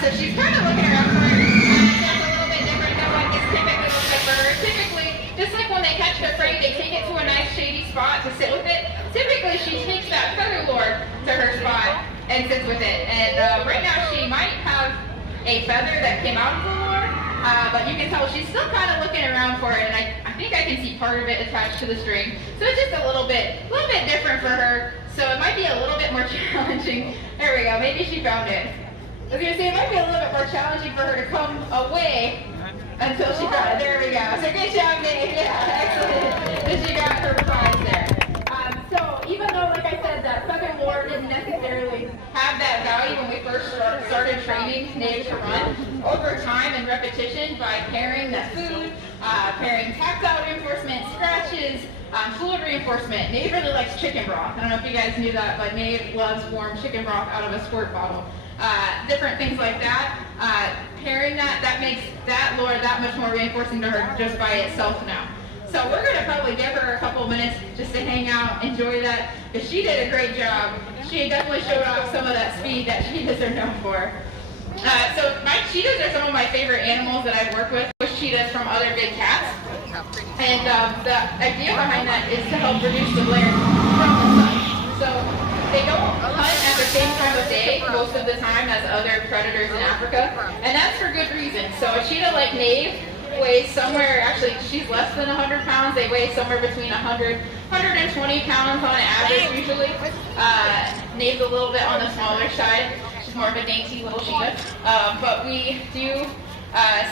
So she's kind of looking around for it. That's a little bit different than what this typically looks like for her. Typically, just like when they catch the prey, they take it to a nice shady spot to sit with it. Typically, she takes that feather lure to her spot and sits with it. And right now, she might have a feather that came out of the lure, but you can tell she's still kind of looking around for it. And I think I can see part of it attached to the string. So it's just a little bit different for her. So it might be a little bit more challenging. There we go. Maybe she found it. I was going to say it might be a little bit more challenging for her to come away until she got it. There we go. So good job, Nate. Yeah, excellent. So she got her prize there. So even though, like I said, that feather lure didn't necessarily have that value when we first started training Nate to run, over time and repetition by pairing the food, pairing tactile reinforcement, scratches, fluid reinforcement. Nate really likes chicken broth. I don't know if you guys knew that, but Nate loves warm chicken broth out of a squirt bottle. Different things like that. Pairing that makes that lure that much more reinforcing to her just by itself now. So we're going to probably give her a couple minutes just to hang out, enjoy that, because she did a great job. She definitely showed off some of that speed that cheetahs are known for. So my cheetahs are some of my favorite animals that I've worked with cheetahs from other big cats. And the idea behind that is to help reduce the glare from the sun. So they don't hunt at the same time of day most of the time as other predators in Africa, and that's for good reason. So a cheetah like Nave weighs somewhere, actually she's less than 100 pounds, they weigh somewhere between 100, 120 pounds on average usually. Nave's a little bit on the smaller side, she's more of a dainty little cheetah, but we do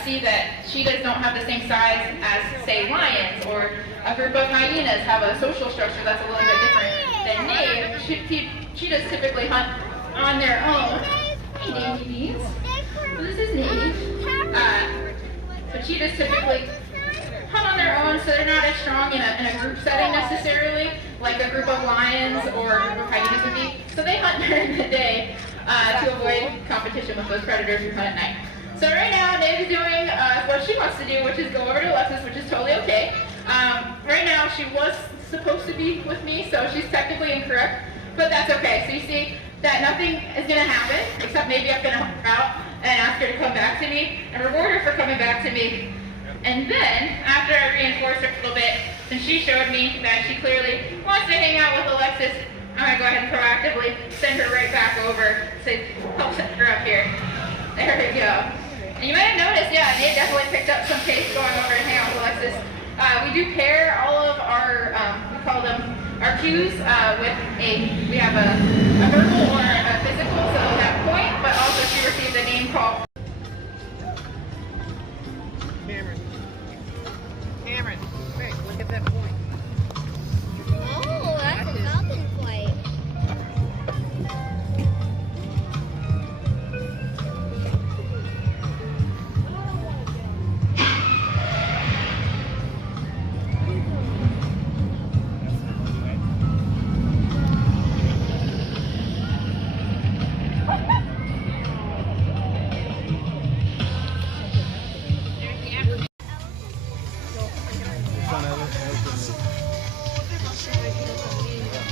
see that cheetahs don't have the same size as, say, lions, or a group of hyenas have a social structure that's a little bit different than Nave. Cheetahs typically hunt on their own. Hey, dainty beans. So this is Nave. So cheetahs typically hunt on their own, so they're not as strong in a group setting necessarily, like a group of lions or a group of hyenas would be. So they hunt during the day to avoid competition with those predators who hunt at night. So right now, Nave is doing what she wants to do, which is go over to Alexis, which is totally okay. Right now, she was supposed to be with me, so she's technically incorrect, but that's okay. So you see that nothing is going to happen, except maybe I'm going to help her out and ask her to come back to me and reward her for coming back to me. And then, after I reinforced her a little bit, since she showed me that she clearly wants to hang out with Alexis, I'm going to go ahead and proactively send her right back over to help set her up here. There we go. And you might have noticed, yeah, Nate definitely picked up some pace going over and hang out with Alexis. We do pair all of our, we call them our cues with we have a verbal or a physical, so that point, but also she received a name call. Cameron, quick, look at that point. Oh, that's a falcon flight.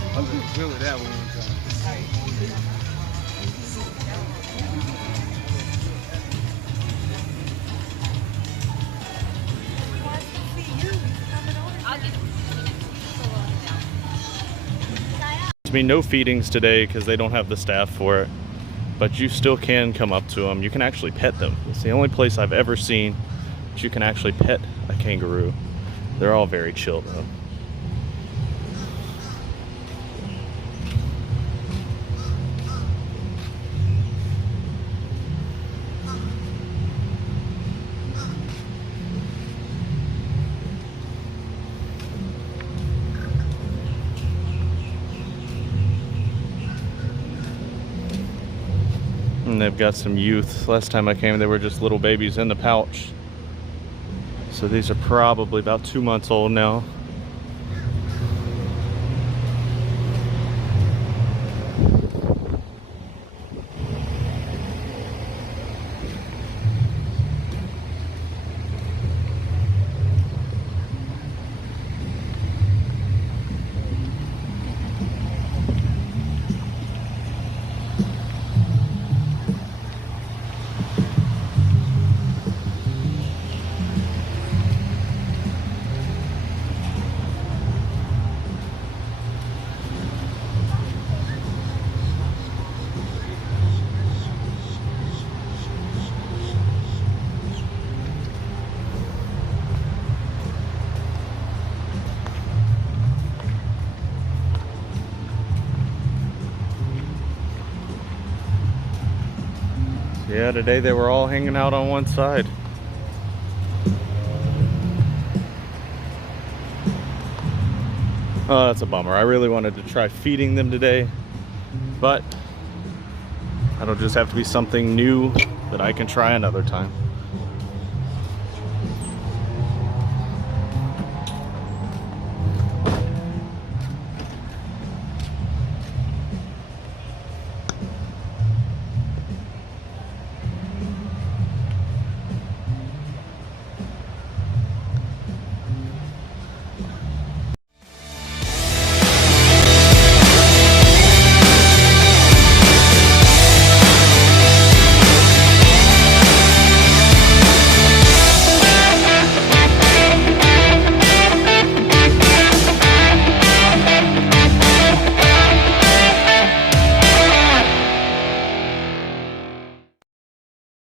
I was just good with that one time. There's been no feedings today because they don't have the staff for it, but you still can come up to them. You can actually pet them. It's the only place I've ever seen that you can actually pet a kangaroo. They're all very chill though. And they've got some youth. Last time I came, they were just little babies in the pouch. So these are probably about 2 months old now. Yeah, today they were all hanging out on one side. Oh, that's a bummer. I really wanted to try feeding them today, but that'll just have to be something new that I can try another time.